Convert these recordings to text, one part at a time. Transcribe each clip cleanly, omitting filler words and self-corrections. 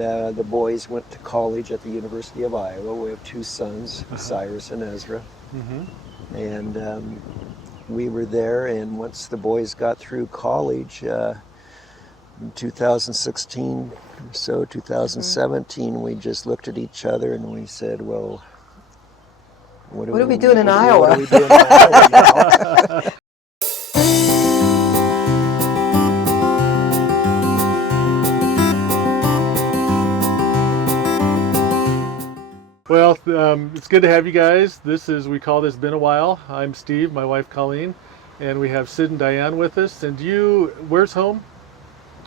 and the boys went to college at the University of Iowa. We have two sons, Cyrus and Ezra. And we were there, and once the boys got through college, in 2016, so 2017, we just looked at each other and we said, well, what are we doing in Iowa? What are we doing in Iowa now? Well, it's good to have you guys. We call this Been a While. I'm Steve, my wife Colleen, and we have Sid and Diana with us. And where's home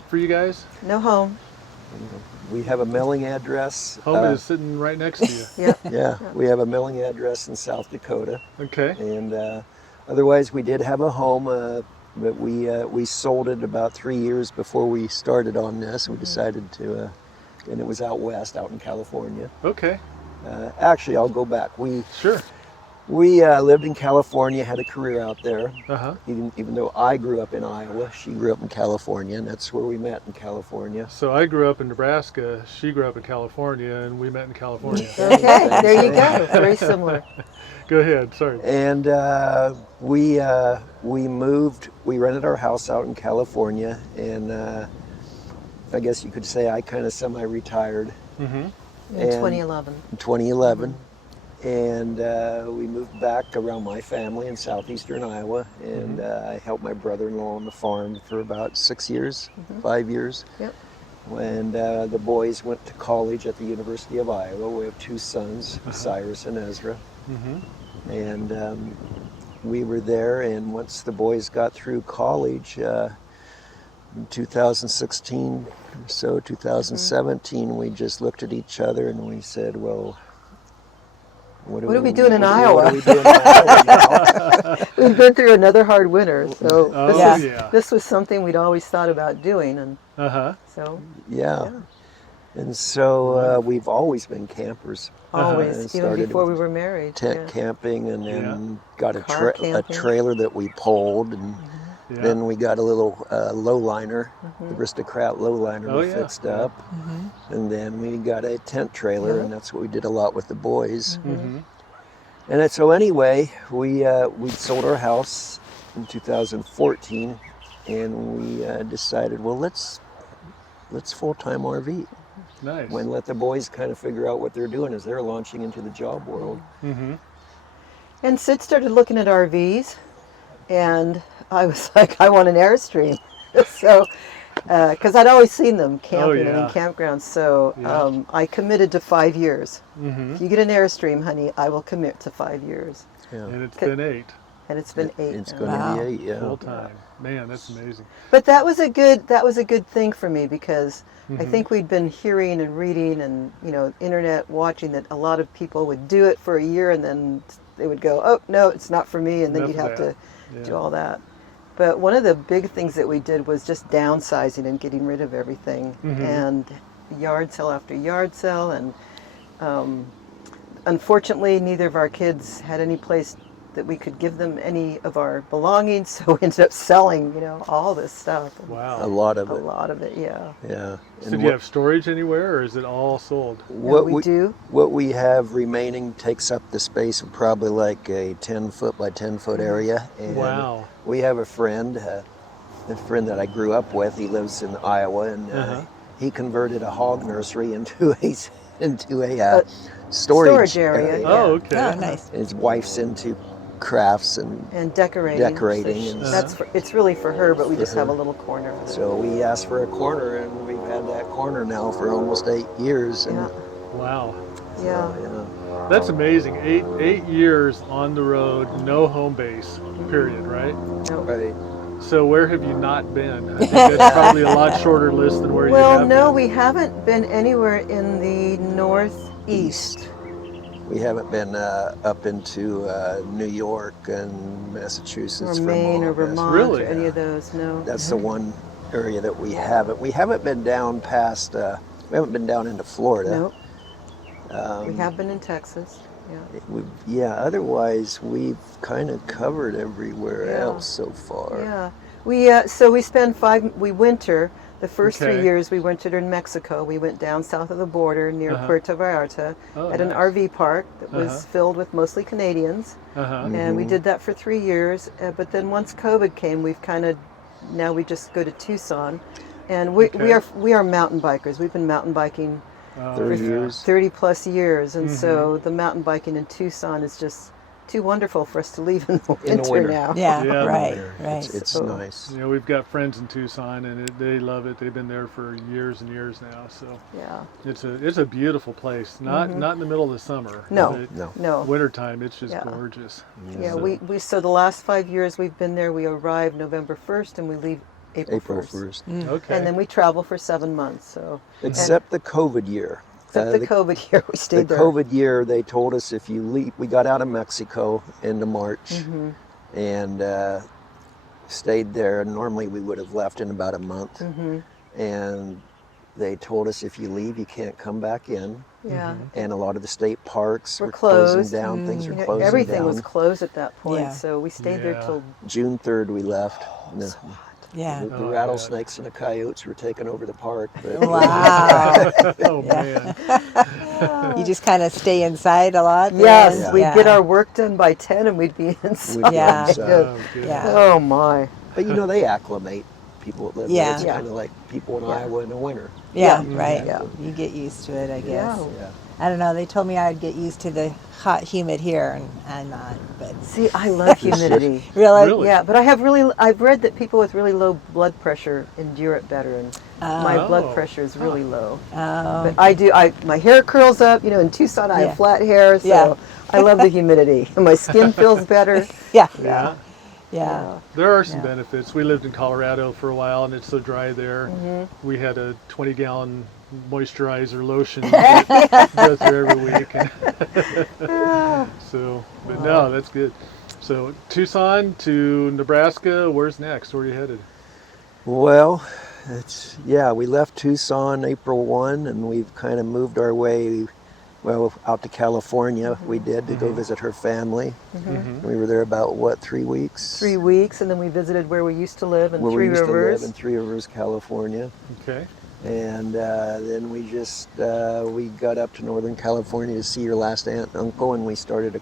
for you guys? No home. We have a mailing address. Home is sitting right next to you. Yeah, we have a mailing address in South Dakota. Okay. And otherwise, we did have a home, but we sold it about 3 years before we started on this. We decided to, and it was out west, out in California. Okay. Actually, I'll go back. Sure. We lived in California, had a career out there. Even though I grew up in Iowa, she grew up in California, and that's where we met, in California. So I grew up in Nebraska, she grew up in California, and we met in California. Okay, there you go. Very similar. Go ahead, sorry. And we moved, we rented our house out in California, and I guess you could say I kind of semi-retired. In 2011. In 2011. And we moved back around my family in southeastern Iowa, and I helped my brother-in-law on the farm for about 6 years, 5 years. Yep. When the boys went to college at the University of Iowa. We have two sons, Cyrus and Ezra. And we were there, and once the boys got through college, in 2016, so 2017, we just looked at each other and we said, well, what are we doing in Iowa? What are we doing in Iowa now? We've been through another hard winter, so this was something we'd always thought about doing, and so and so we've always been campers. Always, even before we were married. Tent camping, and then got a trailer that we pulled, and then we got a little lowliner, Aristocrat lowliner we fixed up, and then we got a tent trailer, and that's what we did a lot with the boys. And so anyway, we sold our house in 2014, and we decided, well, let's full-time RV. Nice. When let the boys kind of figure out what they're doing as they're launching into the job world. And Sid started looking at RVs, and I was like, I want an Airstream. So, because I'd always seen them camping and in campgrounds, so I committed to 5 years. If you get an Airstream, honey, I will commit to 5 years. And it's been 8. And it's been 8. It's going to be 8, full time. Man, that's amazing. But that was a good thing for me, because I think we'd been hearing and reading and internet watching that a lot of people would do it for a year and then they would go, oh no, it's not for me, and then you'd have to do all that. But one of the big things that we did was just downsizing and getting rid of everything, and yard sale after yard sale, and unfortunately neither of our kids had any place that we could give them any of our belongings, so we ended up selling, all this stuff. Wow. A lot of it, yeah. Yeah. So do you have storage anywhere, or is it all sold? What we do. What we have remaining takes up the space of probably like a 10-foot by 10-foot area. And we have a friend that I grew up with. He lives in Iowa, and he converted a hog nursery into a storage area. Oh, okay. Oh, nice. His wife's into crafts and decorating. So it's really for her, but we just have a little corner. So we asked for a corner, and we've had that corner now for almost 8 years. And wow. Yeah. That's amazing. 8 years on the road, no home base, period, right? Nope. Right. So where have you not been? I think that's probably a lot shorter list than where you have been. Well, no, we haven't been anywhere in the northeast. We haven't been up into New York and Massachusetts, or Maine or Vermont, really? or any of those. No. That's the one area that we haven't. We haven't been down past. We haven't been down into Florida. Nope. We have been in Texas. Yeah. Otherwise, we've kind of covered everywhere else so far. Yeah. We spend we winter The first 3 years we wintered in Mexico. We went down south of the border near Puerto Vallarta at an RV park that was filled with mostly Canadians. And we did that for 3 years. But then once COVID came, now we just go to Tucson. And we are mountain bikers. We've been mountain biking 30 years. 30 plus years. And so the mountain biking in Tucson is just too wonderful for us to leave in the winter now. Yeah, Yeah, right. It's nice. You know, we've got friends in Tucson, and they love it. They've been there for years and years now. So Yeah. it's a beautiful place. Not in the middle of the summer. No, but no. Wintertime, it's just Yeah. gorgeous. Yeah, So- so the last 5 years we've been there, we arrive November 1st and we leave April 1st. Okay. And then we travel for 7 months. So Except the COVID year. except the COVID year, we stayed The there. COVID year, they told us if you leave, we got out of Mexico into March and stayed there. Normally we would have left in about a month. And they told us if you leave, you can't come back in. Yeah. And a lot of the state parks Were were closing closed. down. Things were You know, closing everything down. was closed at that point, Yeah. so we stayed there Yeah. till June 3rd we left. The, Yeah. the rattlesnakes and the coyotes were taking over the park. But Wow. Oh man. You just kind of stay inside a lot? then? yes, Yeah. we'd get our work done by 10 and we'd be inside. we'd be Yeah. inside. Oh, good. Yeah. Oh my. But you know, they acclimate. People that live Yeah. there. It's Yeah. kind of like people in Iowa in the winter. Yeah, Yeah. right. Yeah. You get used to it, I guess. Yeah. Yeah. I don't know. They told me I'd get used to the hot, humid here, and I'm not. But See, I love humidity. really, Really? Yeah, but I've read that people with really low blood pressure endure it better, and my blood Oh. pressure is really low. Oh, But my hair curls up, you know, in Tucson I Yeah. have flat hair, so Yeah. I love the humidity. And my skin feels better. yeah, Yeah. yeah. There are some Yeah. benefits. We lived in Colorado for a while, and it's so dry there. We had a 20-gallon moisturizer lotion to go through every week. So, but no, that's good. So Tucson to Nebraska. Where's next? Where are you headed? Well, we left Tucson April 1 and we've kind of moved our way, out to California. We did to go visit her family. We were there about, 3 weeks? 3 weeks, and then we visited where we used to live in Where Three we used Rivers. to live in Three Rivers, California. Okay. And then we just, we got up to Northern California to see your last aunt and uncle, and we started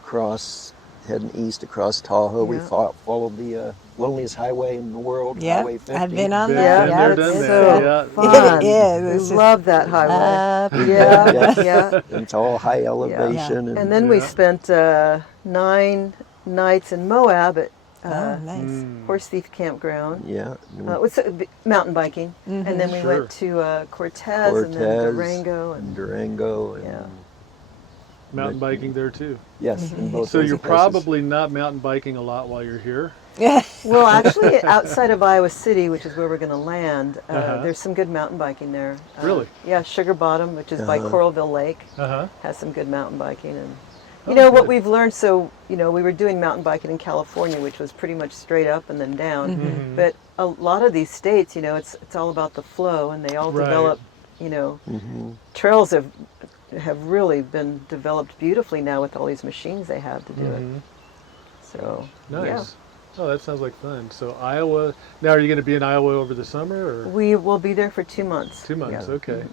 heading east across Tahoe. We Yeah. followed the loneliest highway in the world, Yeah, Highway 50. I've been on Been that. there, Yeah, done it's that, so yeah. fun. It is. It's We just love that highway. up. Yeah, yeah. It's all high elevation. And then we Yeah. spent 9 nights in Moab at Oh, nice. Horse Thief Campground. yeah, What's mountain biking, and then we Sure. went to Cortez and then Durango, and Durango, and yeah. Mountain biking there too. yes, in both So those you're places. probably not mountain biking a lot while you're here. Yeah. Well, actually, outside of Iowa City, which is where we're going to land, Uh-huh. there's some good mountain biking there. Really? Yeah, Sugar Bottom, which is by Coralville Lake, Uh-huh. has some good mountain biking. And you Oh, know what good. we've learned. So we were doing mountain biking in California, which was pretty much straight up and then down. Mm-hmm. But a lot of these states, it's all about the flow, and they all Right. develop. Mm-hmm. Trails have really been developed beautifully now with all these machines they have to do it. Mhm. So Nice. yeah. Oh, that sounds like fun. So Iowa. Now, are you going to be in Iowa over the summer or We will be there for 2 months. 2 months? Yeah. Okay.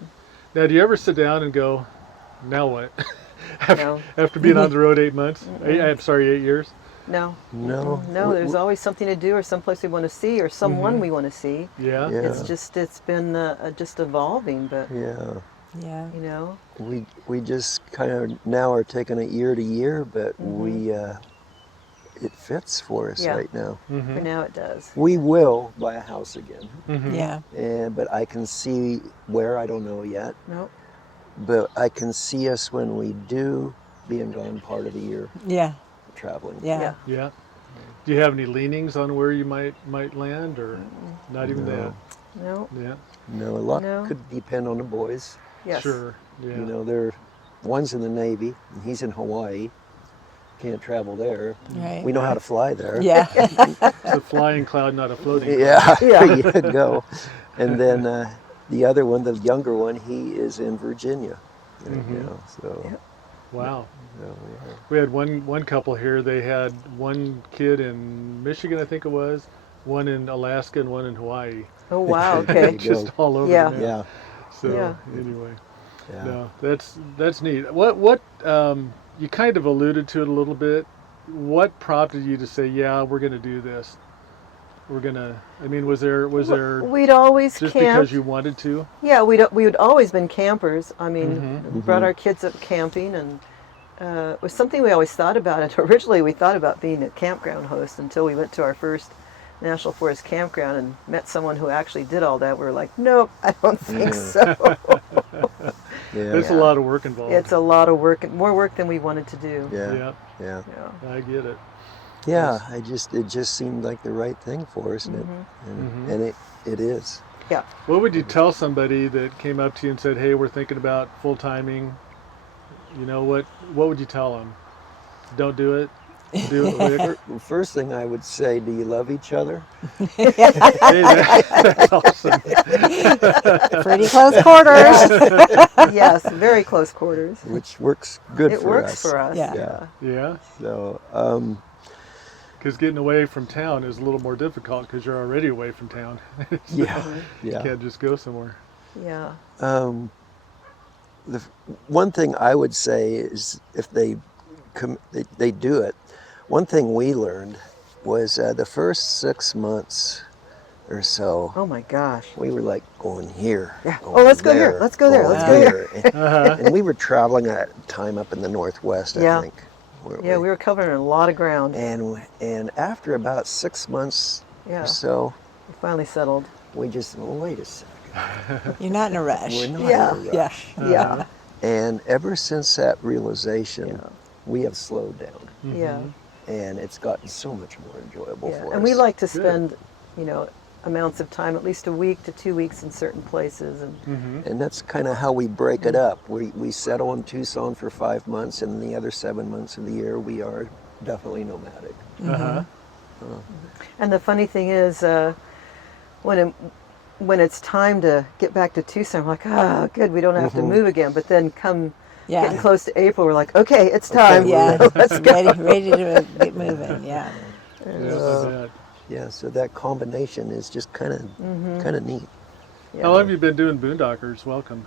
Now, do you ever sit down and go, now what? No. After being on the road 8 months? I'm sorry, 8 years. No. No. No, there's always something to do or someplace we want to see or someone we want to see. Yeah. Yeah. It's been just evolving, but Yeah, Yeah. we just kind of now are taking it year to year, but it fits for us Yeah. right now. Mm-hmm. for now it does. We will buy a house again, Mm-hmm. Yeah. but I can see where, I don't know yet, Nope. but I can see us when we do being gone part of the year Yeah. traveling. Yeah. Yeah. Yeah. Do you have any leanings on where you might land, or not even No. No. that? Yeah. No, a lot No. could depend on the boys. Yes. Sure. Yeah. You know, one's in the Navy, and he's in Hawaii. Can't travel there. Right. We know how to fly there. Yeah. It's a flying cloud, not a floating cloud. Yeah, Yeah. there you go. And then the other one, the younger one, he is in Virginia. So Wow. yeah. We had one couple here. They had one kid in Michigan, I think it was, one in Alaska and one in Hawaii. Oh wow. There Okay. you Just go. all over Yeah. the map. Yeah. So Yeah. anyway, Yeah. no, that's neat. What you kind of alluded to it a little bit. What prompted you to say, yeah, we're going to do this? We're gonna. I mean, was there We'd always just camped. because you wanted to? Yeah, we'd always been campers. I mean, Mm-hmm. brought our kids up camping, and it was something we always thought about. And originally, we thought about being a campground host until we went to our first National Forest campground and met someone who actually did all that. We were like, nope, I don't think so. Yeah. There's a lot of work involved. It's a lot of work, more work than we wanted to do. Yeah. Yeah, Yeah. Yeah. I get it. Yeah. It just seemed like the right thing for us, and it is. Yeah. What would you tell somebody that came up to you and said, "Hey, we're thinking about full timing"? You know what? What would you tell them? Don't do it. Do it quick. First thing I would say, do you love each other? Hey, that's awesome. Pretty close quarters. Yes, very close quarters. Which works good It for works us. for us. Yeah. Yeah. Yeah, So, because getting away from town is a little more difficult because you're already away from town. yeah. You Yeah. can't just go somewhere. Yeah. The one thing I would say is if they do it. One thing we learned was the first 6 months or so, Oh my gosh. we were like going here. Yeah. going Oh, let's go here. there, Let's go there. going Let's go here. there. And we were traveling at a time up in the Northwest, Yeah. I think. weren't Yeah, we were covering a lot of ground. And after about 6 months Yeah. or so, We finally settled. we just, well, wait a second. You're not in a rush. We're not Yeah. in a Yeah. rush. Yeah. And ever since that realization, Yeah. we have slowed down. Yeah. And it's gotten so much more enjoyable Yeah. for us. And we like to spend, amounts of time, at least a week to 2 weeks in certain places. And And that's kind of how we break it up. We settle in Tucson for 5 months, and the other 7 months of the year we are definitely nomadic. Uh-huh. And the funny thing is, when it's time to get back to Tucson, we're like, oh, good, we don't have to move again. But then getting close to April, we're like, okay, it's time. Yeah. Let's go. Ready to get moving. Yeah. Yeah, I bet. Yeah, so that combination is just kind of neat. Yeah. How long have you been doing Boondockers? Welcome.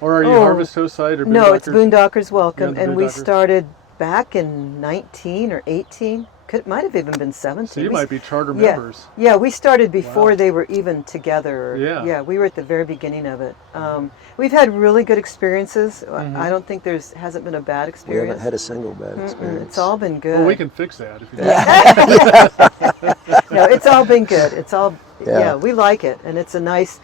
Or are you Oh, Harvest Host Site or Boondockers? No, it's Boondockers Welcome, Yeah, and we Boondockers. started back in 19 or 18. Might have even been 17. So you We- might be charter yeah, members. Yeah, we started before Wow. they were even together. Yeah. We were at the very beginning of it. We've had really good experiences. I don't think hasn't been a bad We experience. haven't had a single bad experience. It's all been good. Well, we can fix that if you No, it's all been good. It's all Yeah. we like it, and it's a nice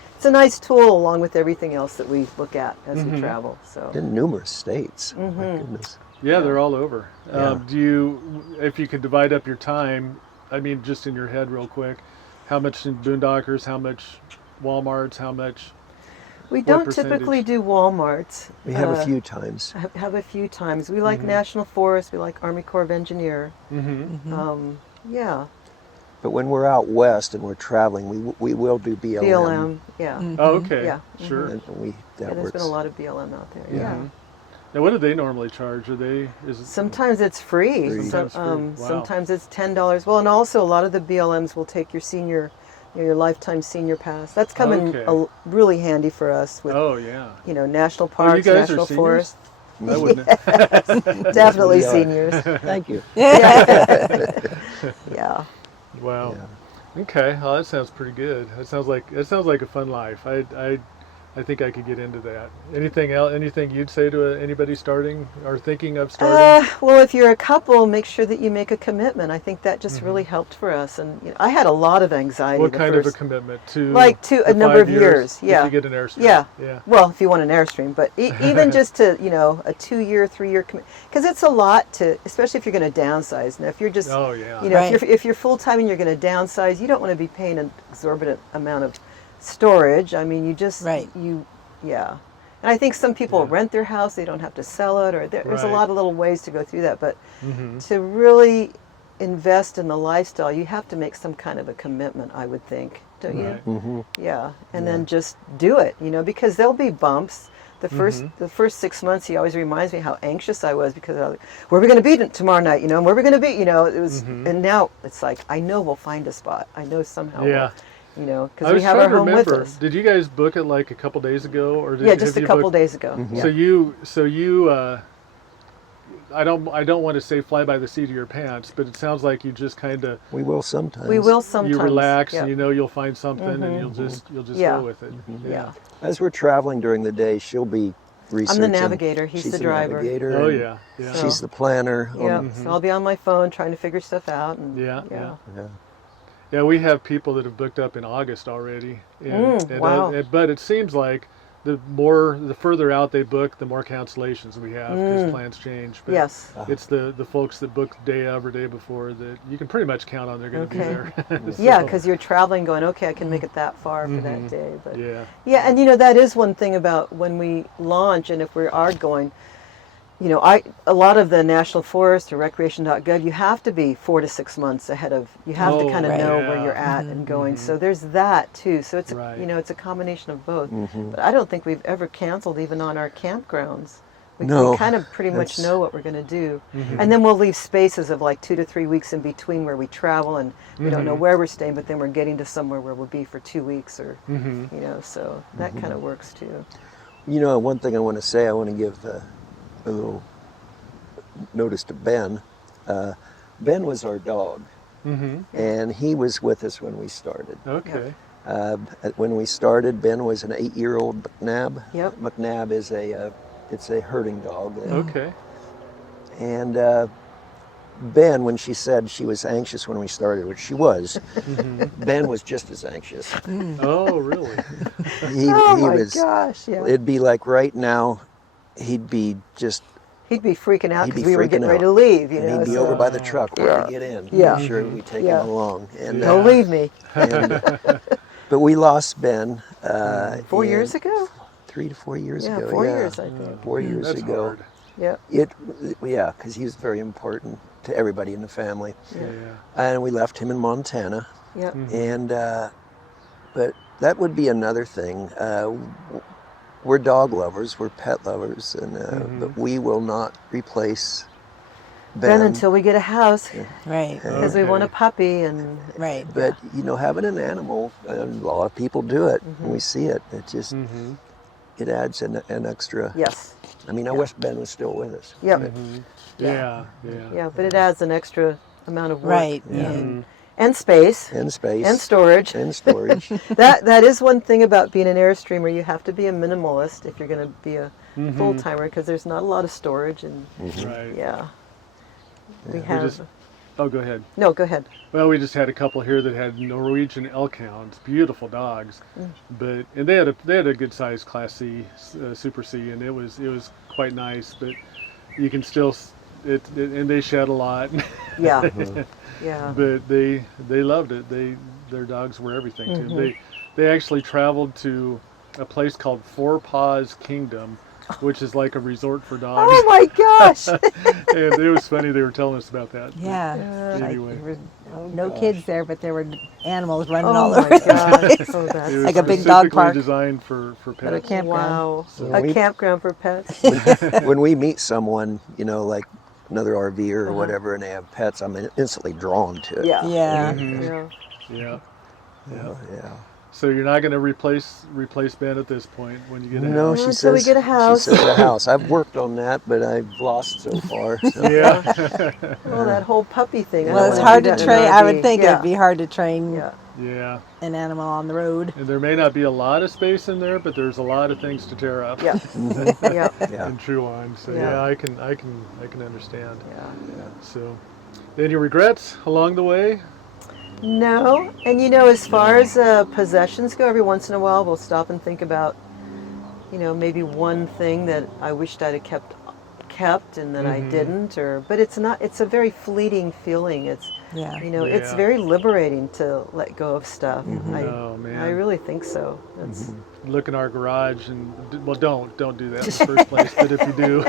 tool along with everything else that we look at as we travel. So In numerous states. My goodness. Yeah, they're all over. Yeah. If you could divide up your time, I mean, just in your head real quick, how much in Boondockers, how much Walmarts, how much? we What don't typically do Walmarts. We have a few times. Have a few times. We like National Forest. We like Army Corps of Engineer. Yeah, But when we're out west and we're traveling, we will do BLM. BLM. Yeah. Oh, okay. Yeah. Sure. And Yeah, that there's works. been a lot of BLM out there. Yeah. Yeah. Now, what do they normally charge? Is it Sometimes it's free. Sometimes free. Wow. Sometimes it's $10. Well, and also a lot of the BLMs will take your your lifetime senior pass. That's coming Okay. really handy for us with Oh, yeah. national Oh, parks, you guys national are seniors? forest. I wouldn't. Definitely Yeah. seniors. Thank you. Yeah. Wow. Yeah. Okay. Well, that sounds pretty good. That sounds like a fun life. I think I could get into that. Anything else? Anything you'd say to anybody starting or thinking of starting? Well, if you're a couple, make sure that you make a commitment. I think that just really helped for us. And I had a lot of anxiety. What the kind of a first- commitment to? Like to a the number 5 of years, yeah. If you get an airstream. Yeah. Yeah. Well, if you want an Airstream, but even just to, a 2-year, 3-year commitment, because it's a lot to, especially if you're going to downsize. Now, if you're just, Oh, yeah. Right. if you're full time and you're going to downsize, you don't want to be paying an exorbitant amount of storage. I mean, you just, Right. yeah. And I think some people rent their house; they don't have to sell it, or there's a Right. lot of little ways to go through that. But Mm-hmm. to really invest in the lifestyle, you have to make some kind of a commitment, I would think, don't you? Right. Mm-hmm. Yeah, and then just do it, because there'll be bumps. The first 6 months, he always reminds me how anxious I was because I was like, where are we going to be tomorrow night? You know, where are we going to be? You know, it was, and now it's like I know we'll find a spot. I know somehow. Yeah. You know, because we have our home with us. Did you guys book it like a couple days ago, or just a couple days ago? Yeah. So you, I don't want to say fly by the seat of your pants, but it sounds like you just kind of. We will sometimes. You relax, and you know you'll find something, and you'll just go with it. Yeah. As we're traveling during the day, she'll be researching. I'm the navigator. He's the driver. Navigator, oh yeah. So, she's the planner. Yeah. So I'll be on my phone trying to figure stuff out. And, Yeah, we have people that have booked up in August already. And, wow. But it seems like the further out they book, the more cancellations we have because plans change. But yes. It's the folks that book the day of or day before that you can pretty much count on they're going to be there. So, yeah, because you're traveling going, okay, I can make it that far for that day. But yeah, and you know, that is one thing about when we launch and if we are going, you know, a lot of the National Forest or recreation.gov, you have to be 4 to 6 months ahead of, you have to kind of know where you're at and going. So there's that too. So it's, you know, it's a combination of both. But I don't think we've ever canceled even on our campgrounds. We kind of pretty much know what we're going to do. And then we'll leave spaces of like 2 to 3 weeks in between where we travel and we don't know where we're staying, but then we're getting to somewhere where we'll be for 2 weeks or, you know, so that kind of works too. You know, one thing I want to say, I want to give a little notice to Ben. Ben was our dog, and he was with us when we started. Okay. When we started, Ben was an 8-year-old McNab. Yep. McNab is it's a herding dog. Okay. And Ben, when she said she was anxious when we started, which she was, Ben was just as anxious. Oh, really? My gosh, yeah. It'd be like right now, he'd be freaking out because we were getting ready to leave. You know, and he'd be over by the truck where to get in. Yeah. Sure, we take him along. And, don't leave me. But we lost Ben. 4 years ago? 3 to 4 years ago. Yeah, 4 years, I think. 4 years That's ago. hard. Yeah. Because he was very important to everybody in the family. Yeah. And we left him in Montana. Yep. And but that would be another thing. We're dog lovers, we're pet lovers, and but we will not replace Ben until we get a house. Right. Because we want a puppy and Right. But you know, having an animal, and a lot of people do it, and we see it. It just it adds an extra. Yes. I mean, I wish Ben was still with us. Yep. Yeah. Yeah, but it adds an extra amount of work. Right. And space. And space. And storage. And storage. That is one thing about being an Airstreamer. You have to be a minimalist if you're going to be a full-timer because there's not a lot of storage. And Right. we have... Oh, go ahead. No, go ahead. Well, we just had a couple here that had Norwegian elk hounds, beautiful dogs, and they had a good sized Class C, Super C, and it was quite nice. But you can still and they shed a lot. Yeah. Yeah. But they loved it. Their dogs were everything to them. They actually traveled to a place called Four Paws Kingdom, which is like a resort for dogs. Oh my gosh! And it was funny they were telling us about that. Yeah. Anyway. There were no kids there, but there were animals running Oh all my over. gosh! Oh, It that's was Like a big dog specifically park. designed for pets. At a campground. wow! So A campground for pets. When we meet someone, you know, like another RVer or whatever, and they have pets, I'm instantly drawn to it. Yeah. Yeah. Yeah. Yeah. So you're not going to replace Ben at this point when you get a No, house? she Until says. we get a house. She says a house. I've worked on that, but I've lost so far. So. Yeah. Well, that whole puppy thing. I Well, don't it's wanna hard do to that in an train. I RV. would think it'd be hard to train Yeah. Yeah. an animal on the road. And there may not be a lot of space in there, but there's a lot of things to tear up Yeah. Yeah. Yeah. and chew on. So Yeah. I can understand. Yeah. So, any regrets along the way? No, and you know, as far as possessions go, every once in a while we'll stop and think about, you know, maybe one thing that I wished I'd have kept and that I didn't, but it's not. It's a very fleeting feeling. It's, Yeah. you know, it's Yeah. very liberating to let go of stuff. Oh man. I really think so. That's, Look in our garage and don't do that in the first place. But if you do,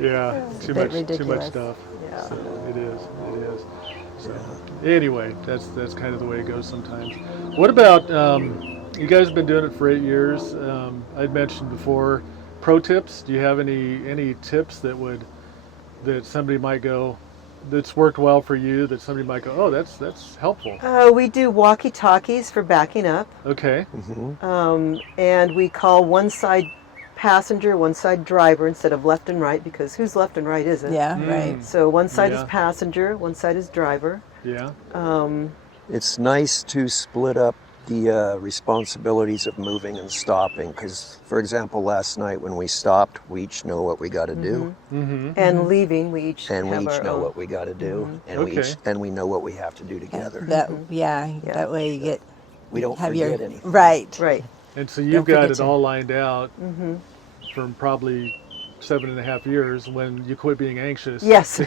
yeah, too bit much ridiculous. stuff. Yeah. So it is. So anyway, that's kind of the way it goes sometimes. What about You guys have been doing it for 8 years. I'd mentioned before, pro tips. Do you have any tips that somebody might go, that's worked well for you, that somebody might go, oh, that's helpful? We do walkie-talkies for backing up. Okay. And we call one side passenger, one side driver instead of left and right, because whose left and right is it? Yeah, right. So one side is passenger, one side is driver. Yeah. It's nice to split up the responsibilities of moving and stopping, because, for example, last night when we stopped, we each know what we got to do, And leaving, we each and we have each our know own. what we got to do, and we know what we have to do together. That way you get We don't have forget your anything. right. Right. And so you've Don't got forget it to- all lined out from probably 7.5 years when you quit being anxious. Yes. To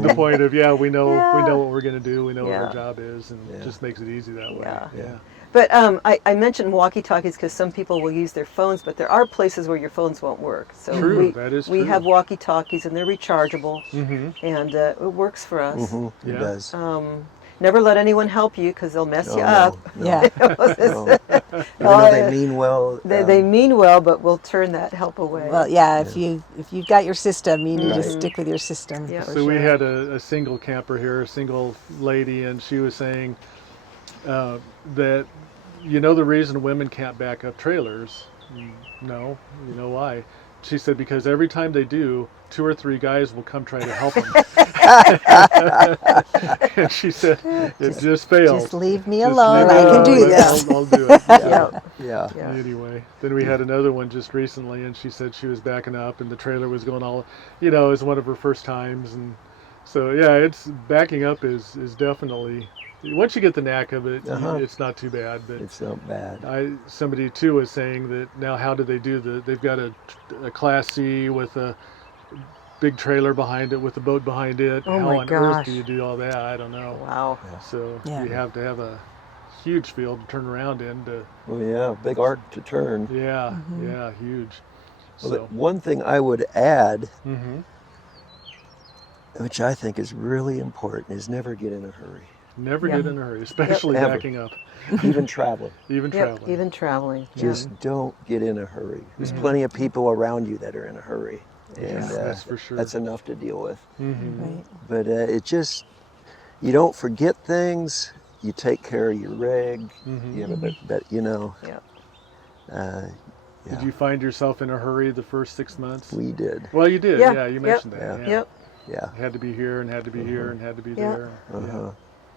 the point of, we know what we're going to do, we know what Yeah. our job is, and it just makes it easy that way. Yeah. But I mentioned walkie-talkies because some people will use their phones, but there are places where your phones won't work. So True, that is we true. have walkie-talkies and they're rechargeable, and it works for us. It Yeah. does. Never let anyone help you because they'll mess No, you no, up. no. Yeah. No. Even though they mean well. They mean well, but we'll turn that help away. Well, if you've got your system, you need to Right. stick with your system. Yeah. So we had a single camper here, a single lady, and she was saying that, the reason women can't back up trailers? No. You know why? She said because every time they do, 2 or 3 guys will come try to help them. And she said, it just fails. Just leave me Just alone. leave I me can do alone. this. I'll do it. Yeah. Yeah. Yeah. Anyway, then we had another one just recently, and she said she was backing up, and the trailer was going all, it was one of her first times, and so it's backing up is definitely, once you get the knack of it, it's not too bad. But It's not bad. somebody too was saying that now how do they do they've got a Class C with a big trailer behind it with a boat behind it. Oh how my on earth gosh. do you do all that? I don't know. Wow. So Yeah. you have to have a huge field to turn around in to. Well, yeah, big arc to turn. Yeah, huge. Well, So, one thing I would add, hmm which I think is really important, is never get in a hurry. never Yeah. get in a hurry, especially Ever. backing up, Even traveling. even Yep, traveling. even traveling. Just don't get in a hurry. There's plenty of people around you that are in a hurry. And that's for sure. that's enough to deal with. Right. But you don't forget things. You take care of your rig. You have a bit, Yeah. Did you find yourself in a hurry the first 6 months? we did. Well, you did. Yeah. Yeah, you Yep. mentioned that. Yeah. Yeah. Yep. Yeah. Had to be here and had to be here and had to be there. Uh-huh.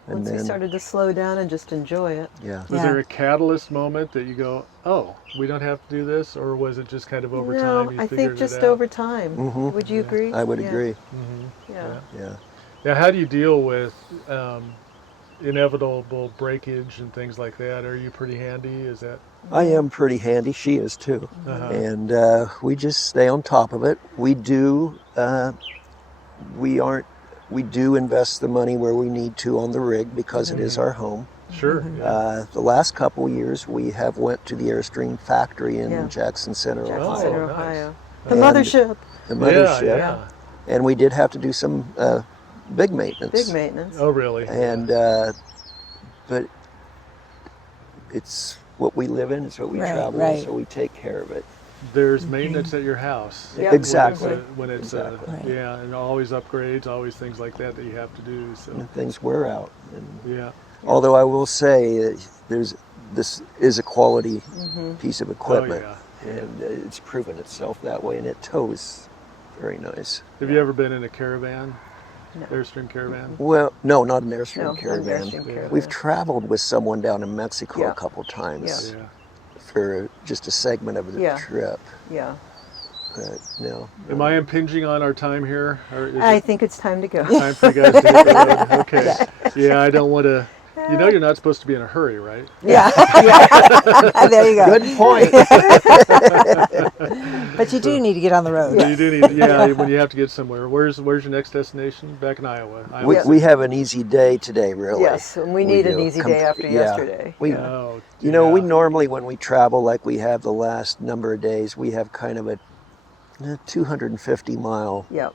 And Once we then, started to slow down and just enjoy it. yeah. Was Yeah. there a catalyst moment that you go, oh, we don't have to do this? Or was it just kind of over time? You I figured think just it out? over time. Mhm. Would you agree? I would Yeah. agree. Yeah. Yeah. Now, how do you deal with inevitable breakage and things like that? Are you pretty handy? Is that? I am pretty handy. She is too. Uh-huh. And we just stay on top of it. We do. We do invest the money where we need to on the rig because it is our home. Sure. Yeah. The last couple years, we have went to the Airstream factory in Yeah. Jackson Center, Jackson Ohio. Center, nice. Ohio. The And- mothership. The mothership. Yeah. And we did have to do some big maintenance. Big maintenance. Oh, really? And but it's what we live in. It's what we Right, travel right. in, so we take care of it. There's maintenance at your house. Yep. Exactly. When it's Exactly. Right. yeah, and always upgrades, always things like that you have to do. So And things wear out. And yeah. although I will say, this is a quality piece of equipment, Oh, and it's proven itself that way, and it tows very nice. Have you ever been in a caravan? No. Airstream caravan? Well, no, not an Airstream No, not an caravan. Airstream caravan. We've traveled with someone down in Mexico Yeah. a couple times Yeah. for just a segment of the Yeah. trip. Yeah. But no. Am I impinging on our time here? Or is I it think it's time to go. time for you guys to hit the road? Okay. Yeah, I don't want to. You're not supposed to be in a hurry, right? Yeah. There you go. Good point. But you do need to get on the road. You do need, when you have to get somewhere. Where's your next destination? Back in Iowa. We have an easy day today, really. Yes, and we need an do. easy day after Yeah. yesterday. We, Oh, You know, we yeah. normally, when we travel like we have the last number of days, we have kind of a 250 mile, Yep.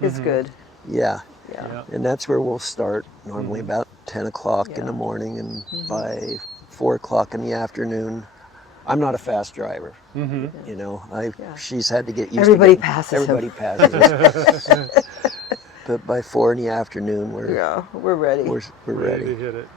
It's good. yeah. Yeah. Yeah. And that's where we'll start, normally about 10 o'clock in the Yeah. morning, and by 4 o'clock in the afternoon. I'm not a fast driver. Mm-hmm. You know, Yeah. she's had to get used Everybody to passes everybody him. passes. But by 4 in the afternoon, we're ready. we're Ready to ready. hit it.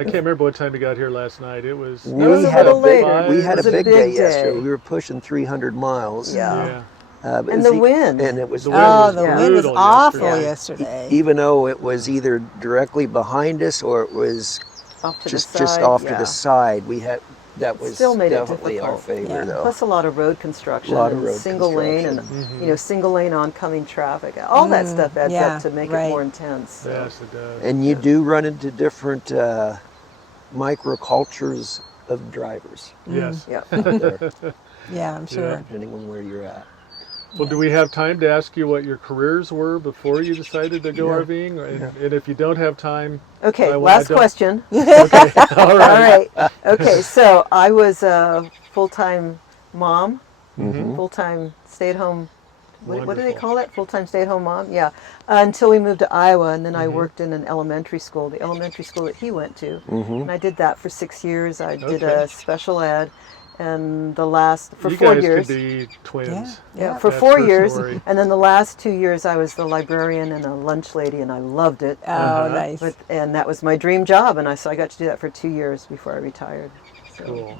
I can't remember what time we got here last night. It was. It was a little later. We had It was a a big big day day. yesterday. We were pushing 300 miles. Yeah. But And it's the wind. And it was The wind Oh, was the Yeah. wind was brutal awful yesterday. yesterday. even though it was either directly behind us or it was Off to just the side. off to yeah. the side, that was Still made it definitely our difficult. favor Yeah. though. Plus a lot of road construction, A lot of and road single lane, and construction. single lane oncoming traffic. All that stuff adds yeah, up to make right. it more intense. So. Yes, it does. And you do run into different microcultures of drivers Yes. Yeah. out there, Yeah, I'm sure. depending on where you're at. Well, do we have time to ask you what your careers were before you decided to go Yeah. RVing? And if you don't have time, Okay, I last don't- question. okay, all All right. right. Okay, so I was a full-time mom, Mm-hmm. full-time stay-at-home. What do they Wonderful. call it? Full-time stay-at-home mom? Yeah. Until we moved to Iowa, and then I worked in an elementary school, the elementary school that he went to. And I did that for 6 years. I did Okay. a special ed, and for You 4 guys years. could be twins. Yeah, for That's 4 her years, story. and then the last 2 years I was the librarian and a lunch lady, and I loved it. Oh, nice. And that was my dream job, and so I got to do that for 2 years before I retired. So, Cool.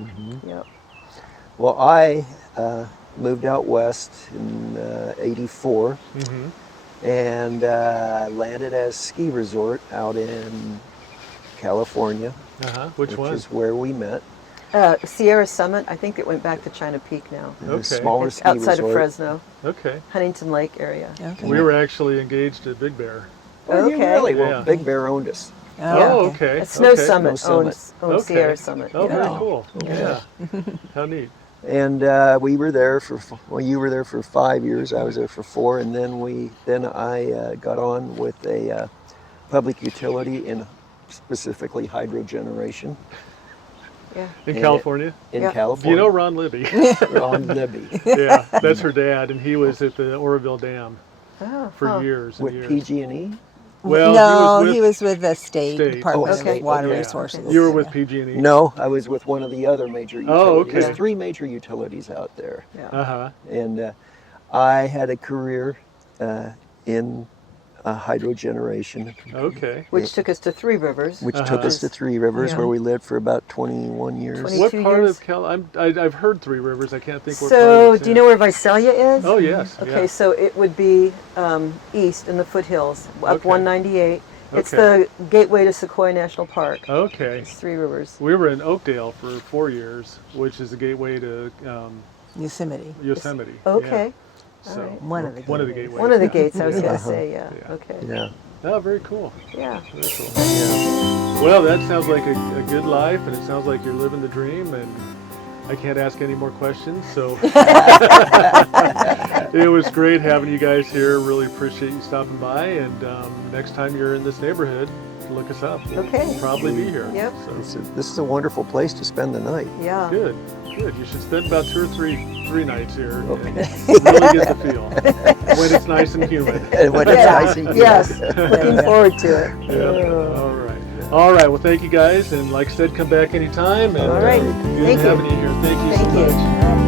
Yep. Well, I moved out west in '84 and landed as ski resort out in California, Which one? is where we met. Sierra Summit, I think it went back to China Peak now. It was Okay. a smaller It's ski outside resort. of Fresno, Okay. Huntington Lake area. Okay. We were actually engaged at Big Bear. Oh, you Okay. really? Well, Yeah. Big Bear owned us. Oh, okay. Snow okay. Summit Snow Summit. owns Okay. Sierra Summit. Oh, yeah. very cool. Yeah. How neat. And we were there you were there for 5 years. I was there for 4, and then I got on with a public utility in specifically hydro generation Yeah. In And- California? in Yeah. Do you California. know Ron Libby? Ron Libby Yeah, that's her dad, and he was at the Oroville Dam Oh, for huh. years and with years. PG&E. Well, no, he was with the State State. Department Oh, State, of Water okay. Resources. You were with PG&E. No, I was with one of the other major utilities. Oh, okay. There's 3 major utilities out there, Yeah. Uh-huh. and I had a career in hydro generation, Okay. Which took us to Three Rivers. which took us to Three Rivers, Yeah. where we lived for about 21 years. 20 What 22 part years. of I've heard Three Rivers. I can't think what part So, it's do you in. know where Visalia is? Oh, yes. Okay, yeah. so it would be east in the foothills, up Okay. 198. It's Okay. the gateway to Sequoia National Park. Okay. It's Three Rivers. We were in Oakdale for 4 years, which is the gateway to Yosemite. Yosemite. Okay, Yeah. So right. One of the one of the gateways. gateways. one of the yeah. gates. I was Yeah. going to say, yeah. Yeah. Okay, Yeah, Oh, very cool. yeah. Very cool. yeah. Well, that sounds like a good life, and it sounds like you're living the dream, and I can't ask any more questions, so it was great having you guys here. Really appreciate you stopping by, and next time you're in this neighborhood, look us up. Okay. We'll probably be here. Yep. So This is a wonderful place to spend the night. Yeah. good. You should spend about 2 or 3 nights here Okay. and really get the feel when it's nice and humid. And when it's Yeah. nice and humid. Yes. Looking forward to it. Yeah. All right. All right. Well, thank you guys, and like I said, come back anytime. And, All right. good Thank you. having you here. Thank you Thank so you. much.